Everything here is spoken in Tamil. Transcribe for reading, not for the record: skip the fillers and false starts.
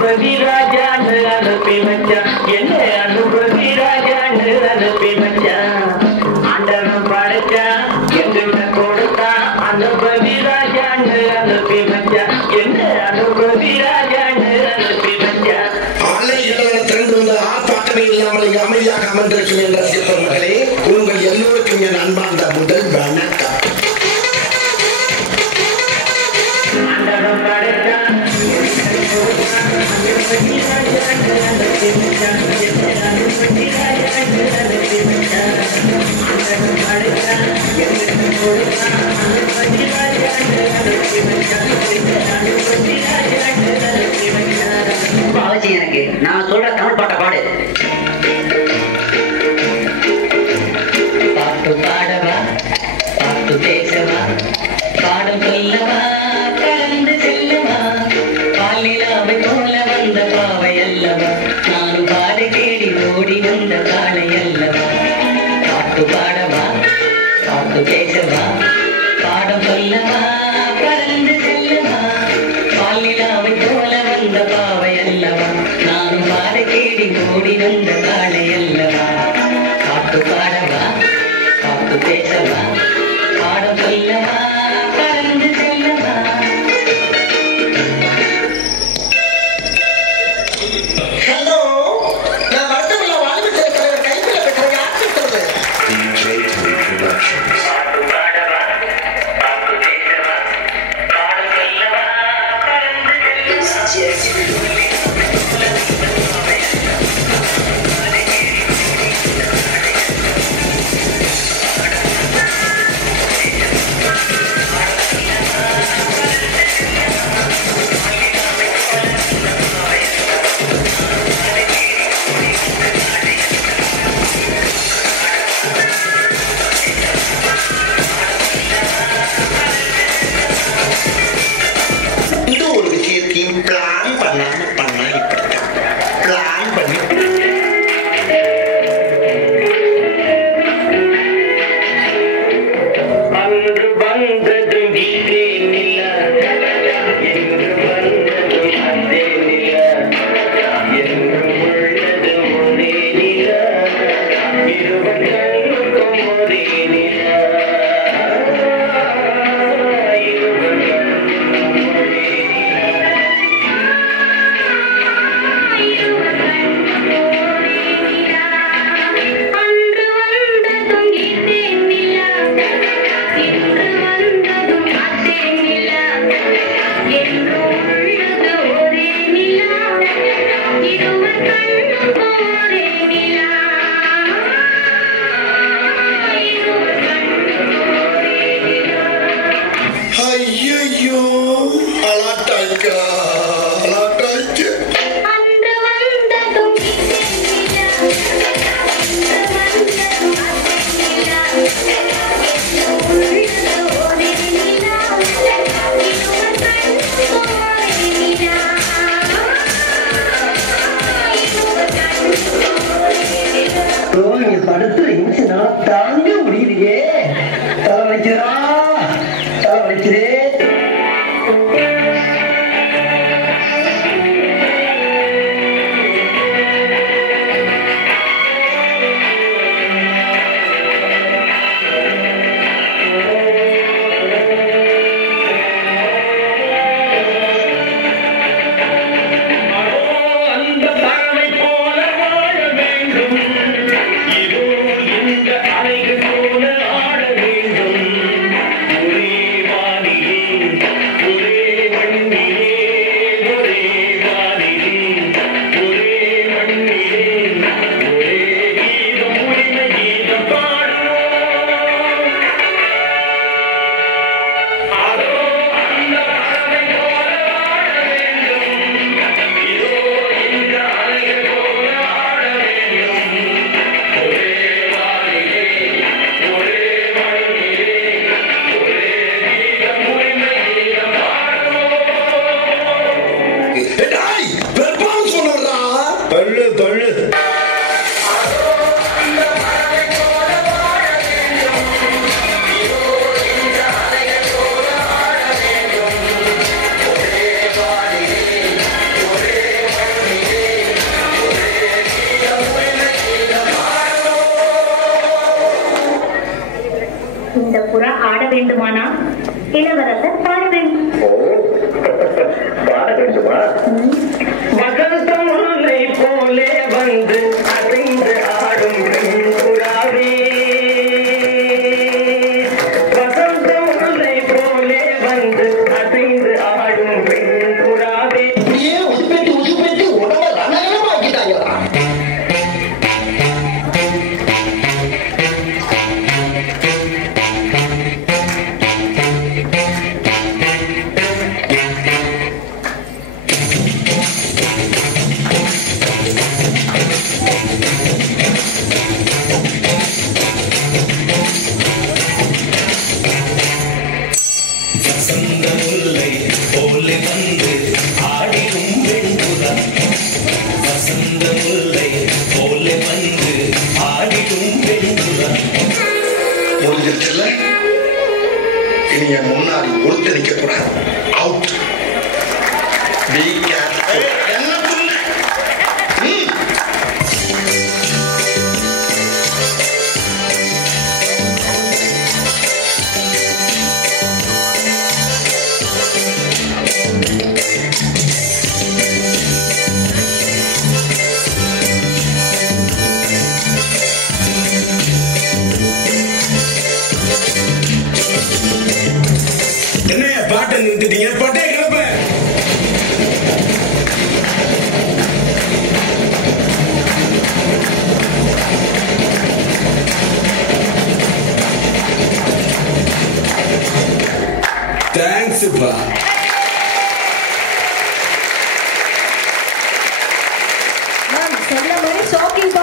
அனுபவி ராஜான்னு அனுப்பி வச்சான், என்ன அனுபவி ராஜான்னு அனுப்பி வச்சான். ஆண்டவன் படைச்சான், எங்கிட்ட கொடுத்தான், அனுபவி ராஜான்னு அனுப்பி வச்சான், என்ன அனுபவி ராஜான்னு அனுப்பி வச்சான். ஆலை இளவன திரண்டு ஆர்ப்பாட்டமே இல்லாமல் அமைதியாக அமர்ந்திருக்கும் என்ற சிற்பர்களே, உங்கள் எல்லோருக்கும் என் அன்பார்ந்த முதல் வணக்கம். ஆண்டவன் படைச்சான், அனுபவி ராஜான்னு அனுப்பி வச்சான், என்ன அனுபவி ராஜான்னு அனுப்பி வச்சான். ஆண்டவன் படைச்சான், எங்கிட்ட கொடுத்தான், அனுபவி ராஜான்னு அனுப்பி வச்சான், என்ன அனுபவி ராஜான்னு அனுப்பி வச்சான். அவசியம் எனக்கு நான் சொல்ற தமிழ் பாட்டை பாடு. பாட்டு பாடவா, பாட்டு பேசவா, பாடம் சொல்லவா, கலந்து செல்லவா, பாலிலாவை போல வந்த பாவை அல்லவா, நானும் பாட கேடி ஓடி வந்த காளை அல்லவா. பாட்டு பாடவா, பாட்டு பேசவா, பாடம் சொல்லவா, கலந்து செல்லவா, பாலிலாவை போல வந்த பாவை அல்லவா, நானும் பாட கேடி ஓடி வந்த காளை அல்லவா. பாட்டு பாடவா, பாட்டு பேசவா, பாடம் சொல்லவா, கலந்து செல்லவா. ஹலோ, நான் வருத்தமில்ல வாழ்வு சேர்க்கிறேன் கைப்பில் பெற்ற யார் சொல்றது? பாட்டு பாடவா, பாட்டு பேசவா, பாடம் சொல்லவா, கலந்து செல்லவா. இந்த ஒரு விஷயத்தையும் பிளான் பண்ணாம பண்ணா இப்படித்தான். பிளான் பண்ணி அன்று வந்ததும் இதே நிலா, என்று வந்ததும் அதே நிலா, என்றும் உள்ளது ஒரே நிலா, இருவர் கண்ணுக்கும் ஒரே நிலா, இருவர் கண்ணுக்கும் ஒரே நிலா. அன்று வந்ததும் இதே நிலா, இன்று வந்ததும் அதே நிலா, என்றும் உள்ளது ஒரே நிலா, இருவர் கண்ணுக்கும் ஒரே நிலா, இருவர் கண்ணுக்கும் ஒரே நிலா. ஐயோ அலாட்டாய்க்கா அலாட்டாய்க்கு. அன்று வந்ததும் இதே நிலா, இன்று வந்ததும் அதே நிலா, என்றும் உள்ளது ஒரே நிலா, இருவர் கண்ணுக்கும் ஒரே நிலா, இருவர் கண்ணுக்கும் ஒரே நிலா. நீங்க படுத்துற இன்சினா தாங்க முடியலையே. தலை வைக்கிறா, தலை வைக்கிறே. அந்த பறவை போல வாழ வேண்டும், இதோ இந்த அலைகள் போல ஆட வேண்டும். ஒரே வானிலே, ஒரே அசைந்து ஆடும் பெண் புறாவே இப்படியே உசுப்பேட்டு உடம்ப ரணகலமாக்கிட்டாங்களா? முடிஞ்சிருச்சுல்ல? இனி என் முன்னாடி ஒருத்தர் நிக்க கூடாது. அவுட். Be careful. என்ன புள்ள? என்னைய பாட்டை நிறுத்திட்டீங்க? பாட்டே கிளப்ப. தேங்க்ஸ்ப்பா. மேம் சொன்ன மாதிரி ஷாக்கிங்